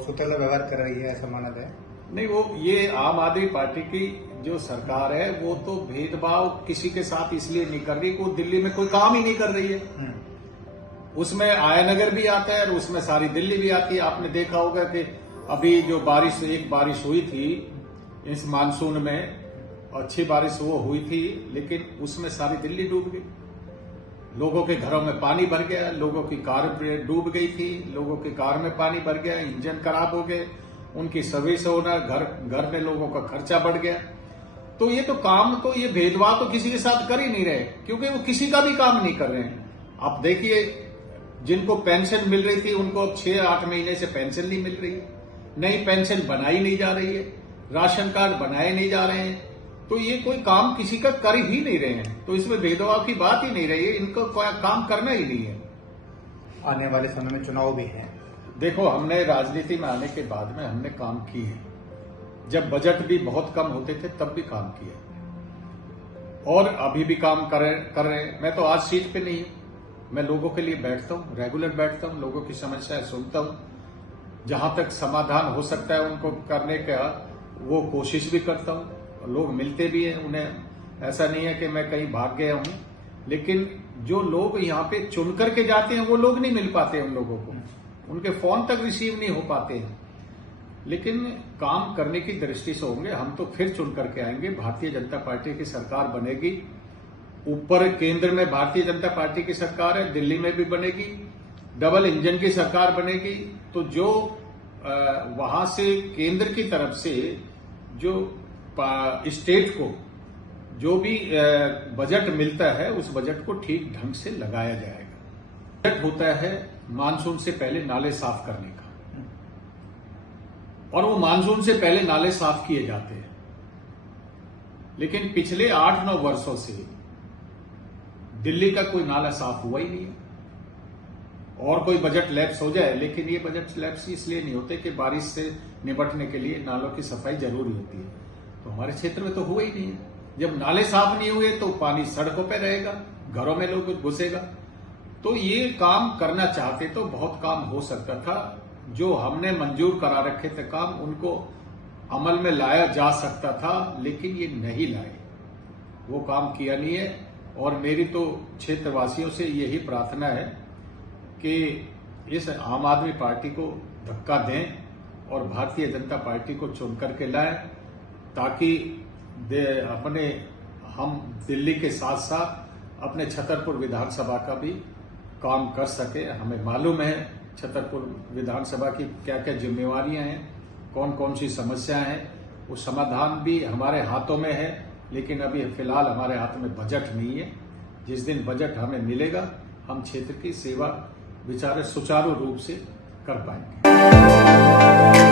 सुतेला व्यवहार कर रही है, ऐसा माना जाए? नहीं, वो ये आम आदमी पार्टी की जो सरकार है वो तो भेदभाव किसी के साथ इसलिए नहीं कर रही, वो दिल्ली में कोई काम ही नहीं कर रही है। उसमें आयानगर भी आता है और उसमें सारी दिल्ली भी आती है। आपने देखा होगा कि अभी जो एक बारिश हुई थी इस मानसून में, अच्छी बारिश वो हुई थी, लेकिन उसमें सारी दिल्ली डूब गई। लोगों के घरों में पानी भर गया, लोगों की कार डूब गई थी, लोगों की कार में पानी भर गया, इंजन खराब हो गए, उनकी सर्विस होना, घर में लोगों का खर्चा बढ़ गया। तो ये भेदभाव तो किसी के साथ कर ही नहीं रहे, क्योंकि वो किसी का भी काम नहीं कर रहे हैं। आप देखिए, जिनको पेंशन मिल रही थी उनको अब 6-8 महीने से पेंशन नहीं मिल रही है, नई पेंशन बनाई नहीं जा रही है, राशन कार्ड बनाए नहीं जा रहे हैं। तो ये कोई काम किसी का कर ही नहीं रहे हैं, तो इसमें भेदभाव की बात ही नहीं रही है, इनको काम करना ही नहीं है। आने वाले समय में चुनाव भी है। देखो, हमने राजनीति में आने के बाद में हमने काम किए हैं। जब बजट भी बहुत कम होते थे तब भी काम किया, और अभी भी काम कर रहे हैं। मैं तो आज सीट पे नहीं हूं, मैं लोगों के लिए बैठता हूं, रेगुलर बैठता हूं, लोगों की समस्याएं सुनता हूं, जहां तक समाधान हो सकता है उनको करने का वो कोशिश भी करता हूं। लोग मिलते भी हैं, उन्हें ऐसा नहीं है कि मैं कहीं भाग गया हूं, लेकिन जो लोग यहाँ पे चुन करके जाते हैं वो लोग नहीं मिल पाते उन लोगों को, उनके फोन तक रिसीव नहीं हो पाते हैं। लेकिन काम करने की दृष्टि से होंगे, हम तो फिर चुन करके आएंगे। भारतीय जनता पार्टी की सरकार बनेगी, ऊपर केंद्र में भारतीय जनता पार्टी की सरकार है, दिल्ली में भी बनेगी, डबल इंजन की सरकार बनेगी। तो जो वहां से केंद्र की तरफ से जो स्टेट को जो भी बजट मिलता है उस बजट को ठीक ढंग से लगाया जाएगा। बजट होता है मानसून से पहले नाले साफ करने का, और वो मानसून से पहले नाले साफ किए जाते हैं, लेकिन पिछले 8-9 वर्षों से दिल्ली का कोई नाला साफ हुआ ही नहीं है। और कोई बजट लैप्स हो जाए, लेकिन ये बजट लैप्स इसलिए नहीं होते कि बारिश से निपटने के लिए नालों की सफाई जरूरी होती है, तो हमारे क्षेत्र में तो हुआ ही नहीं है। जब नाले साफ नहीं हुए तो पानी सड़कों पे रहेगा, घरों में लोग घुसेगा। तो ये काम करना चाहते तो बहुत काम हो सकता था, जो हमने मंजूर करा रखे थे काम, उनको अमल में लाया जा सकता था, लेकिन ये नहीं लाए, वो काम किया नहीं है। और मेरी तो क्षेत्रवासियों से यही प्रार्थना है कि इस आम आदमी पार्टी को धक्का दें और भारतीय जनता पार्टी को चुन करके लाएं, ताकि हम दिल्ली के साथ साथ अपने छतरपुर विधानसभा का भी काम कर सके। हमें मालूम है छतरपुर विधानसभा की क्या क्या जिम्मेवारियां हैं, कौन कौन सी समस्याएं हैं, वो समाधान भी हमारे हाथों में है, लेकिन अभी फिलहाल हमारे हाथ में बजट नहीं है। जिस दिन बजट हमें मिलेगा हम क्षेत्र की सेवा विचार सुचारू रूप से कर पाएंगे।